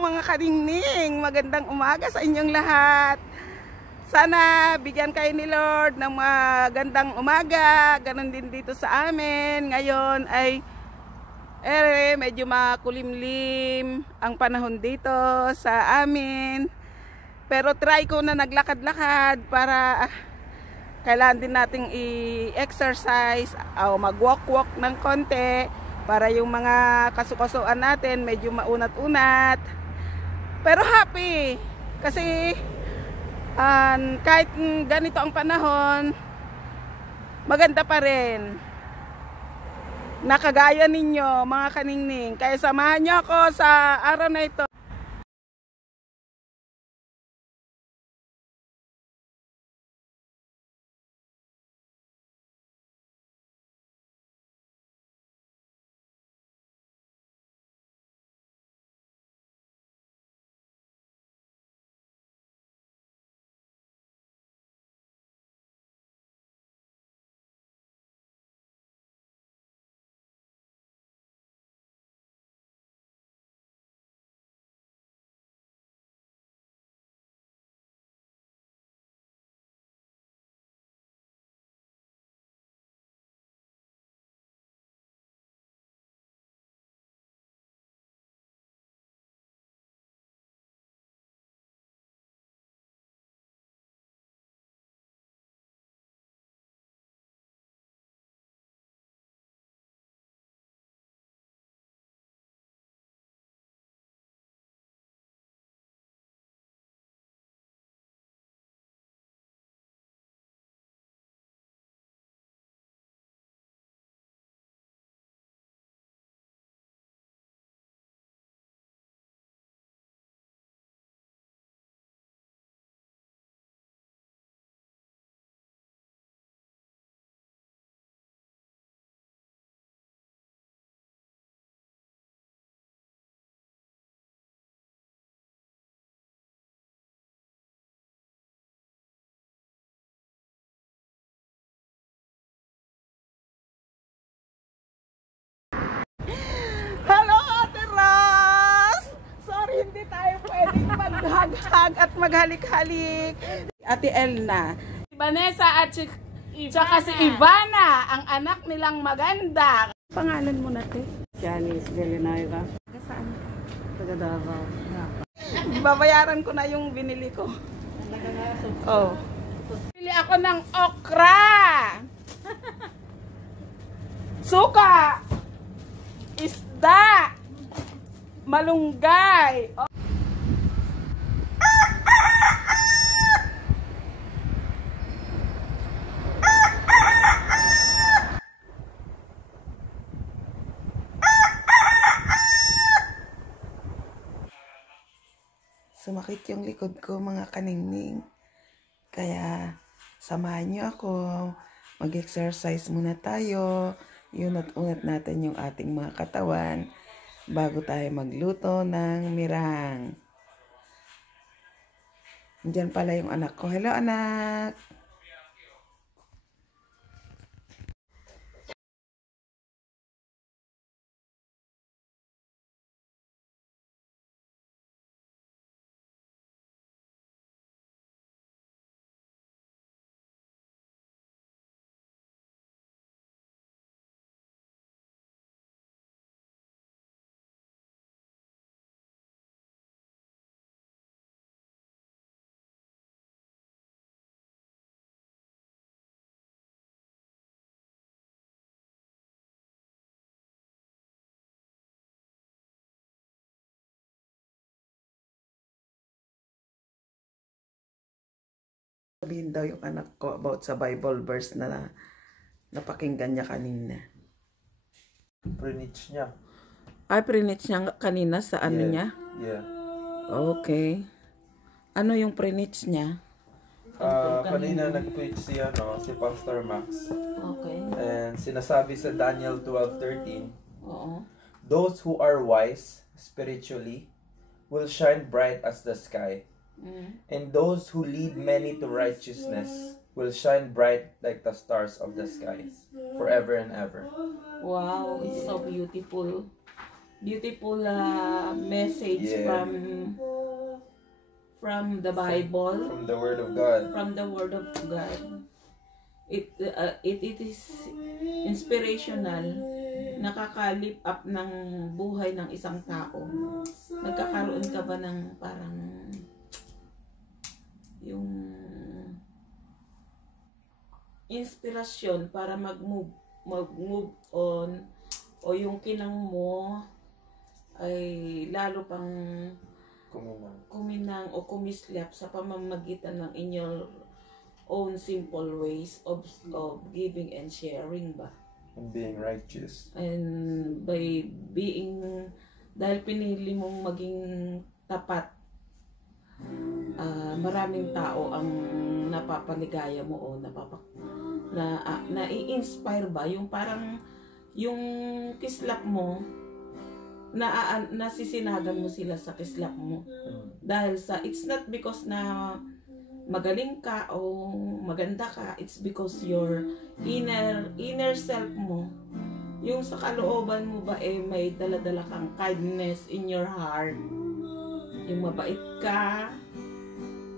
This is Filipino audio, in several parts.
mga kaningning, magandang umaga sa inyong lahat. Sana bigyan kayo ni Lord ng magandang umaga. Ganon din dito sa amin. Ngayon ay medyo makulimlim ang panahon dito sa amin. Pero try ko na naglakad-lakad para kailangan din nating i-exercise o mag-walk-walk ng konti para yung mga kasukasuan natin medyo maunat-unat. Pero happy kasi kahit ganito ang panahon, maganda pa rin. Nakagaya ninyo mga kaningning. Kaya samahan nyo ako sa araw na ito. Maghag-hag at maghalik-halik. Ate Elna, si Vanessa at saka si Ivana, ang anak nilang maganda. Pangalan mo na, te? Janice Villanueva. Saan ka? Taga Davao. Babayaran ko na yung binili ko. Oh. Bili ako ng okra. Suka. Isda. Malunggay. Sumakit yung likod ko mga kaningning. Kaya samahan niyo ako. Mag-exercise muna tayo. Unat-unat natin yung ating mga katawan bago tayo magluto ng mirang. Diyan pala yung anak ko. Hello anak! Sabihin daw yung anak ko about sa Bible verse na napakinggan niya kanina. Prinitch niya. Ay, prinitch niya kanina sa ano niya? Yeah. Okay. Ano yung prinitch niya? Kanina nag-preach si Pastor Max. Okay. And sinasabi sa Daniel 12:13, Oo. those who are wise spiritually will shine bright as the sky. And those who lead many to righteousness will shine bright like the stars of the sky, forever and ever. Wow, it's so beautiful. beautiful message Yeah. from the Bible, From the Word of God. from the Word of God. It is inspirational, nakaka-lift up ng buhay ng isang tao. Nagkakaroon ka ba ng parang yung inspirasyon para mag-move on, o yung kinang mo ay lalo pang kuminang o kumislap sa pamamagitan ng inyong own simple ways of giving and sharing ba? And being righteous. And by being, dahil pinili mong maging tapat, maraming tao ang napapaligaya mo o na-i-inspire ba? Yung parang, yung kislap mo, nasisinagan mo sila sa kislap mo. Dahil it's not because na magaling ka o maganda ka, it's because your inner self mo, yung sa kalooban mo ba may daladala kang kindness in your heart, yung mabait ka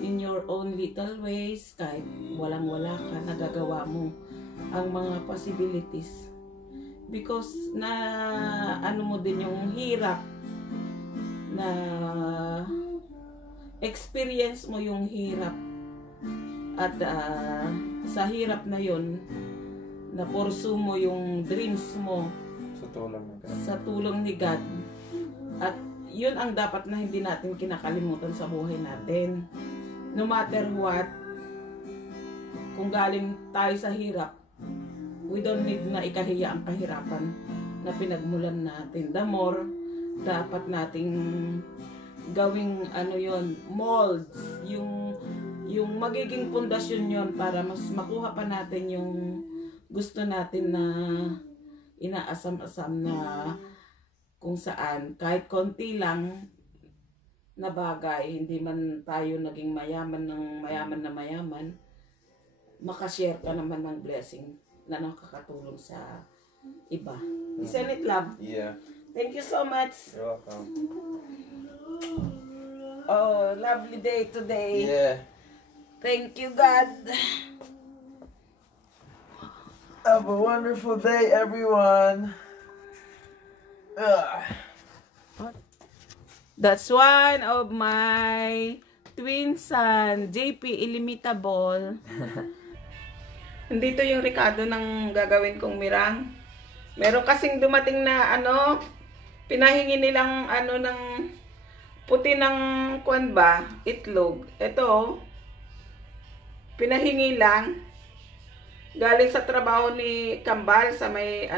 in your own little ways, kahit walang-wala ka, nagagawa mo ang mga possibilities because na mo din yung hirap, na experience mo yung hirap. At sa hirap na yon, na pursue mo yung dreams mo sa tulong ni God. At yun ang dapat na hindi natin kinakalimutan sa buhay natin. No matter what, kung galing tayo sa hirap, we don't need na ikahiya ang kahirapan na pinagmulan natin. The more, dapat nating gawing molds, yung magiging pundasyon yon para mas makuha pa natin yung gusto natin na inaasam-asam na kung saan kahit konti lang na bagay, hindi man tayo naging mayaman na mayaman, makashare ka naman ng blessing na nakakatulong sa iba. Isn't it, love? Yeah. Thank you so much. You're welcome. Oh, lovely day today. Yeah. Thank you, God. Have a wonderful day, everyone. That's one of my twin son, JP Illimitable. Nandito yung Ricardo ng gagawin kong mirang. Meron kasing dumating na pinahingi nilang ng puti ng kwan ba, itlog. Ito, pinahingi lang. Galing sa trabaho ni Kambal sa may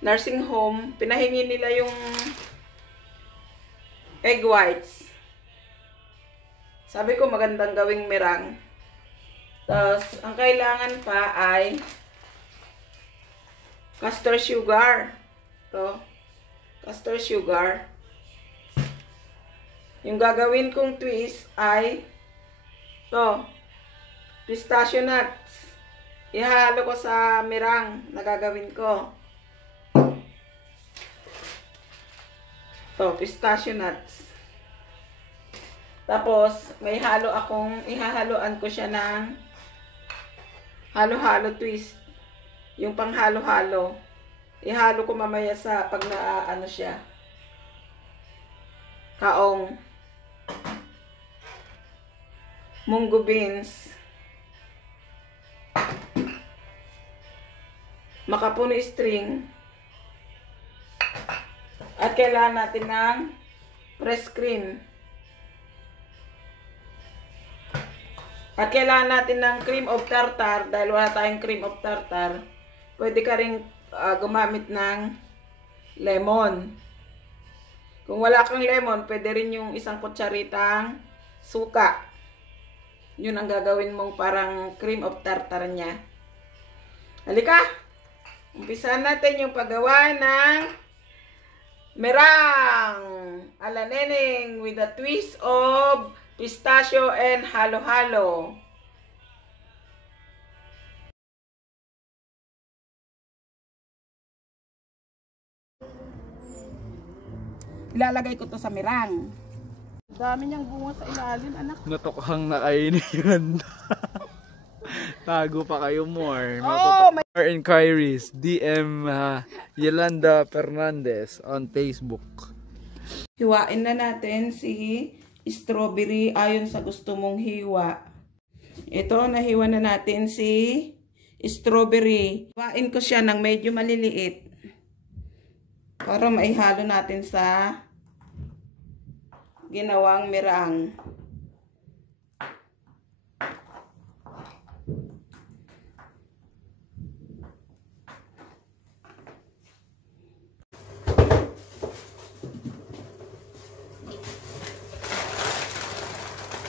nursing home. Pinahingi nila yung egg whites. Sabi ko magandang gawing mirang. Tapos, ang kailangan pa ay castor sugar. To, castor sugar. Yung gagawin kong twist ay pistachio nuts. Ihalo ko sa mirang na gagawin ko. Pistachio nuts. Tapos, may ihahaloan ko siya ng halo-halo twist. Yung pang halo-halo. Ihalo ko mamaya sa pag siya. Kaong. Munggo beans. Makapuno string. At kailangan natin ng fresh cream. At kailangan natin ng cream of tartar. Dahil wala tayong cream of tartar, pwede ka rin gumamit ng lemon. Kung wala kang lemon, pwede rin yung isang kutsaritang suka. Yun ang gagawin mong parang cream of tartar niya. Halika! Umpisahan natin yung paggawa ng merang ala neneng with a twist of pistachio and halo-halo. Ilalagay ko to sa mirang. Dami niyang bunga sa ilalim, anak. Natukhang na kayo ni Yolanda. Tago pa kayo more. Oh, More inquiries, DM Yolanda Fernandez on Facebook. Hiwain na natin si strawberry ayon sa gusto mong hiwa. Ito, nahiwa na natin si strawberry. Hiwain ko siya ng medyo maliliit para maihalo natin sa ginawang mirang.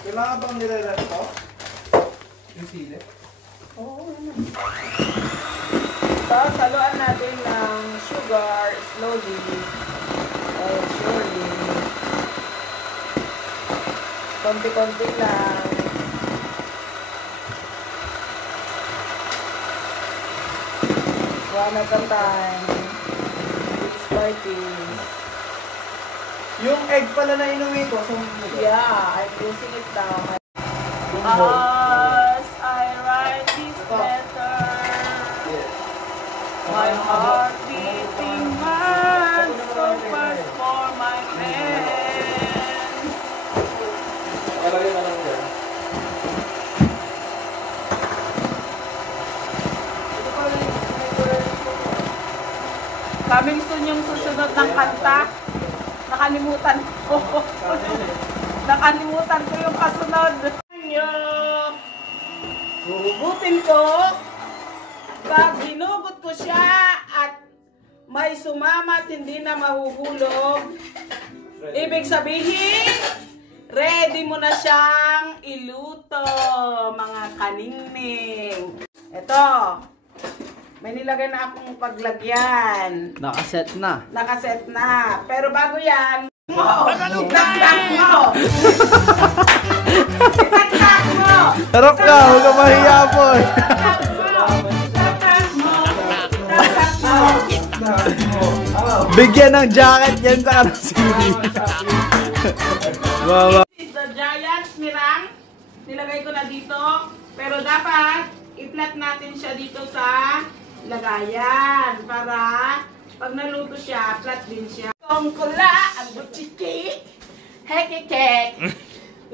Kailangan bang nire-rest to? Yung sili? Oo, tapos haluan natin ng sugar slowly. Surely. Konti-konti lang. One at a time. Piece by piece. Yung egg pala na inuwi ko. So, Yeah, I'm using it now. As I write this letter, my heart beating mad so fast for my friend. Kalagay na lang dyan. Coming soon yung susunod ng kanta. Nakalimutan ko. Nakalimutan ko yung kasunod. Hugutin ko. Pag hinugot ko siya at may sumamat, hindi na mahuhulog. Ibig sabihin, ready mo na siyang iluto, mga kaningning. Ito, may nilagay na akong paglagyan. Nakaset na. Nakaset na. Pero bago yan, itagdag mo! Itagdag mo! Harap ka, huwag ka mahiya po. Itagdag mo! Itagdag mo! Bigyan ng jacket yan sa kanang sili. Wow. This is the giant mirang. Nilagay ko na dito. Pero dapat, i-flat natin siya dito sa lagayan. Para pag naluto siya, flat din siya. Kongkula, ang butchiki, hekikek,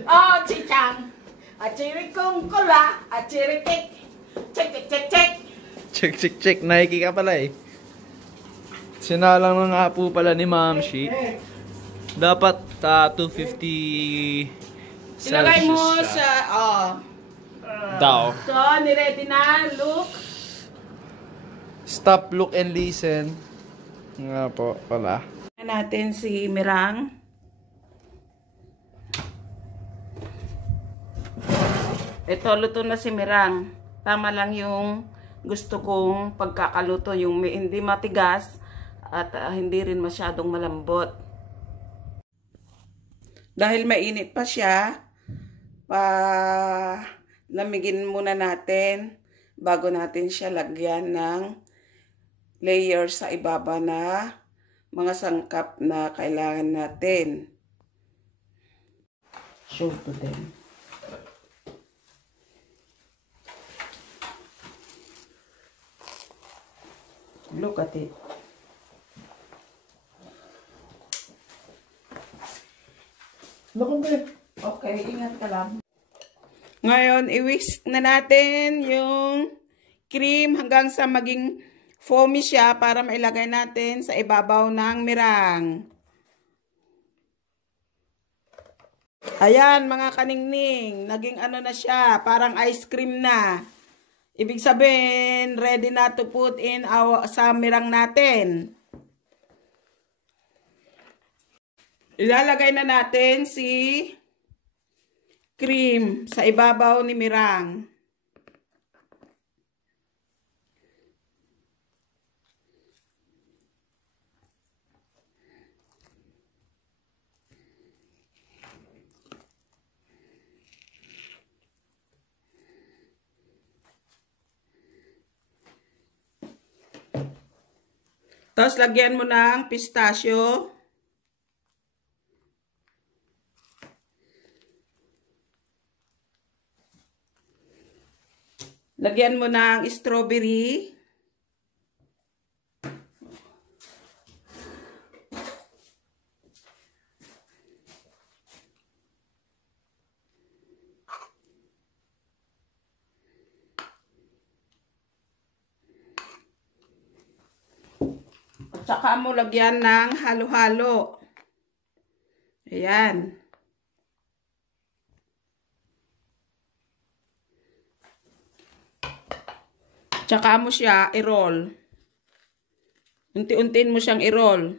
oh, chichang, achiri kongkula, achiri kek, check, check, check, check. Check, check, check. Nike ka pala eh. Sinalang na nga po pala ni Ma'am Shi. Dapat 250 Ilagay mo Celsius sa, oh. daw. So, niready na, look. Stop, look, and listen. Nga po pala. Natin si mirang. Ito, luto na si mirang. Tama lang yung gusto kong pagkakaluto. Yung hindi matigas at hindi rin masyadong malambot. Dahil mainit pa siya, lamigin muna natin bago natin siya lagyan ng layer sa ibaba na mga sangkap na kailangan natin. Show to them. Look at it. Okay, ingat ka lang. Ngayon, i-whisk na natin yung cream hanggang sa maging foamy siya para mailagay natin sa ibabaw ng mirang. Ayan mga kaningning, naging ano na siya, parang ice cream na. Ibig sabihin, ready na to put in sa mirang natin. Ilalagay na natin si cream sa ibabaw ni mirang. Tapos lagyan mo ng pistachio. Lagyan mo ng strawberry. At saka mo lagyan ng halo-halo. Ayan. Tsaka mo siya i-roll. Unti-untiin mo siyang i-roll.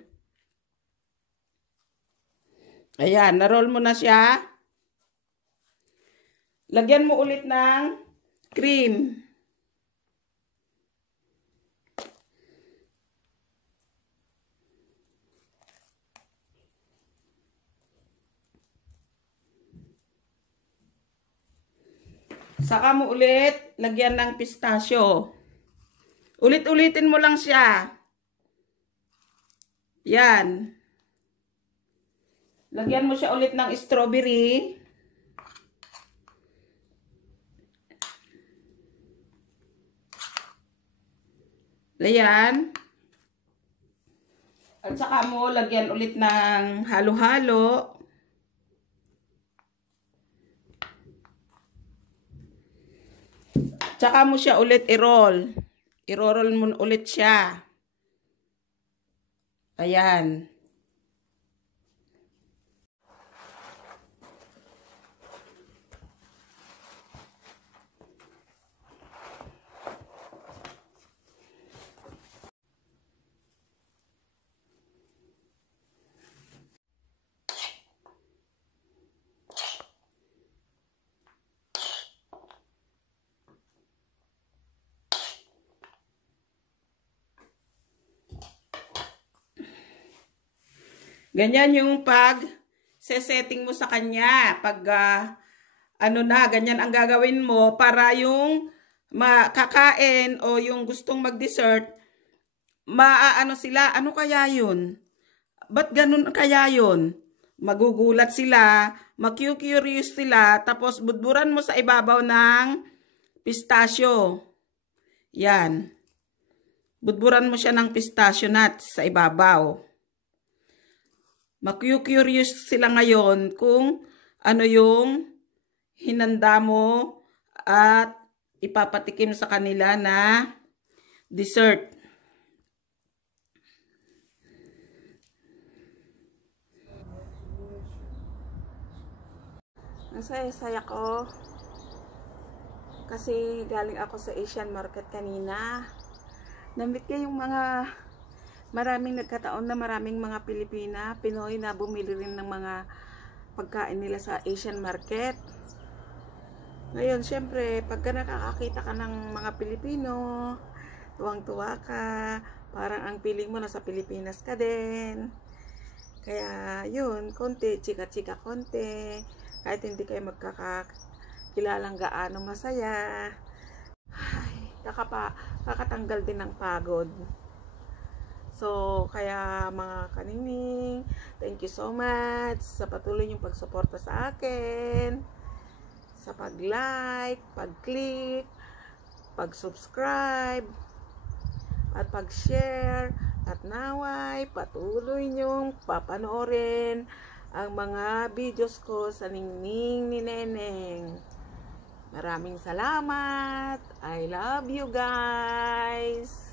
Ayan, na-roll mo na siya. Lagyan mo ulit ng cream. Saka mo ulit lagyan ng pistachio. Ulit-ulitin mo lang siya. Yan. Lagyan mo siya ulit ng strawberry. Ayan. At saka mo lagyan ulit ng halo-halo. Tsaka mo siya ulit i-roll. I-roll mo ulit siya. Ayan. Ganyan yung setting mo sa kanya. Pag ganyan ang gagawin mo para yung makakain o yung gustong mag-dessert, maaano sila, ano kaya yun? Ba't ganun kaya yun? Magugulat sila, mag-curious sila, tapos budburan mo sa ibabaw ng pistachio. Yan. Budburan mo siya ng pistachio nuts sa ibabaw. Mag-curious sila ngayon kung ano yung hinanda mo at ipapatikim sa kanila na dessert. Ang saya-saya ko kasi galing ako sa Asian market kanina. Namit ko yung maraming nagkataon na maraming mga Pilipina, Pinoy na bumili rin ng mga pagkain nila sa Asian market. Ngayon, syempre, pagka nakakakita ka ng mga Pilipino, tuwang-tuwa ka, parang ang feeling mo nasa Pilipinas ka din. Kaya, yun, konti, chika-chika konti, kahit hindi kayo magkakakilalang gaano masaya. Ay, kakatanggal din ng pagod. So, kaya mga kanining, thank you so much sa patuloy niyong pagsuporta sa akin, sa pag-like, pag-click, pag-subscribe, at pag-share, at naway, patuloy niyong papanoorin ang mga videos ko sa Ningning ni Neneng. Maraming salamat. I love you guys.